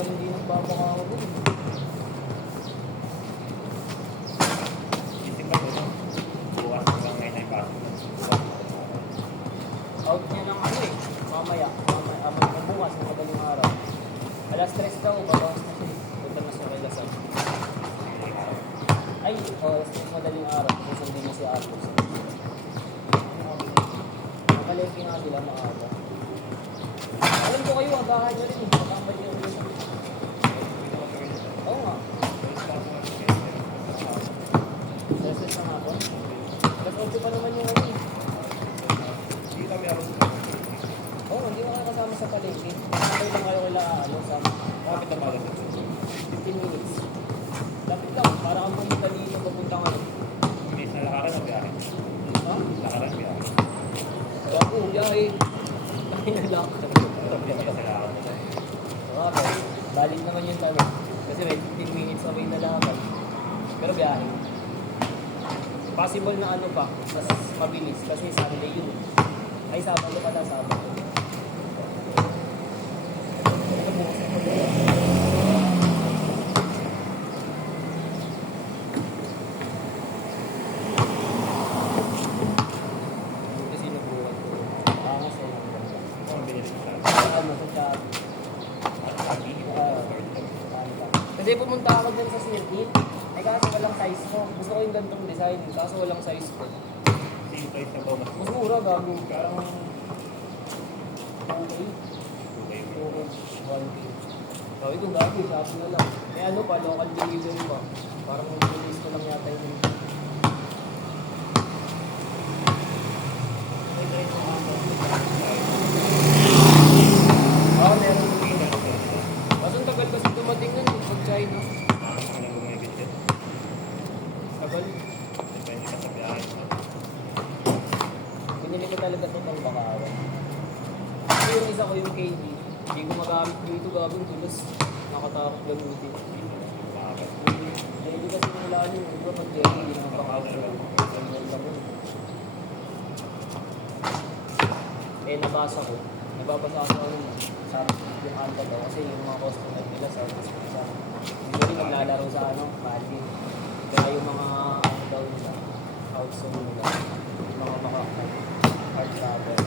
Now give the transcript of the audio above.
na rin din nagbabakaw din. Isip ba ito? Bukas hanggang ngayon ay pasok na. Out niya ng ano eh. Mamaya bukas, ng madaling araw. Alas 3 daw, babawas na siya. Punta na siya kay Lasal. Ay, alas 3 madaling araw. Susundin niya si Arthur. Nakalengke nga sila maaga. Alam ko kayo, agahan nyo rin eh. Matambay niyo rin sa... Oo nga. Stress na nga po. Alas 8 pa naman yung ano eh. Hindi kami ako sa Oo, hindi mo kayo kasama sa palengke. Sabay lang kayo kila sa... kapit na pala sa 15 minutes. Lapit lang, para kang pumunta dito, papunta nga. Miss na lakaran ang biyahe. Ha? Lakaran ang biyahe. Bago, biyahe. Ay, nalak. Okay, valid naman yung tanong. Kasi may 15 minutes away na lakad. Pero biyahe. Possible na ano pa, mas mabilis. Kasi Sunday yun. Ay, Sabado pala, Sabado. Kasi nabuhat ko. Angas na lang. Ang binili ko sa Ano, sa chat. lagi. Kasi pumunta ako dun sa circuit. Eh kaso walang size ko. Gusto ko yung gantong design. Kaso walang size ko. Same price na ba? Mas Mas mura, gago. Parang... Okay. okay. Okay. 1K. Sabi ko, gago. Sabi na lang. Eh ano pa, local delivery pa. Parang release ko lang yata yung... Oo, meron. Kaso ang tagal kasi dumating nun. Pag China. Anong gumagit yan? Tagal. Depende ka sa biyahe. Binili ko talaga ito pang bakawan. Kasi yung isa ko yung KD. Hindi ko magamit dito gabing tulos. Nakatakot gamitin. Bakit? Daily kasi nung lalo yung iba pag daily hindi naman bakawan. Ganyan lang yun. Eh nabasa ko. Nababasa ko ano sa yung anta daw. Kasi yung mga customer nila sa usually maglalaro sa ano, Magic. Kaya yung mga ano daw nila, house nila, yung mga hard travel.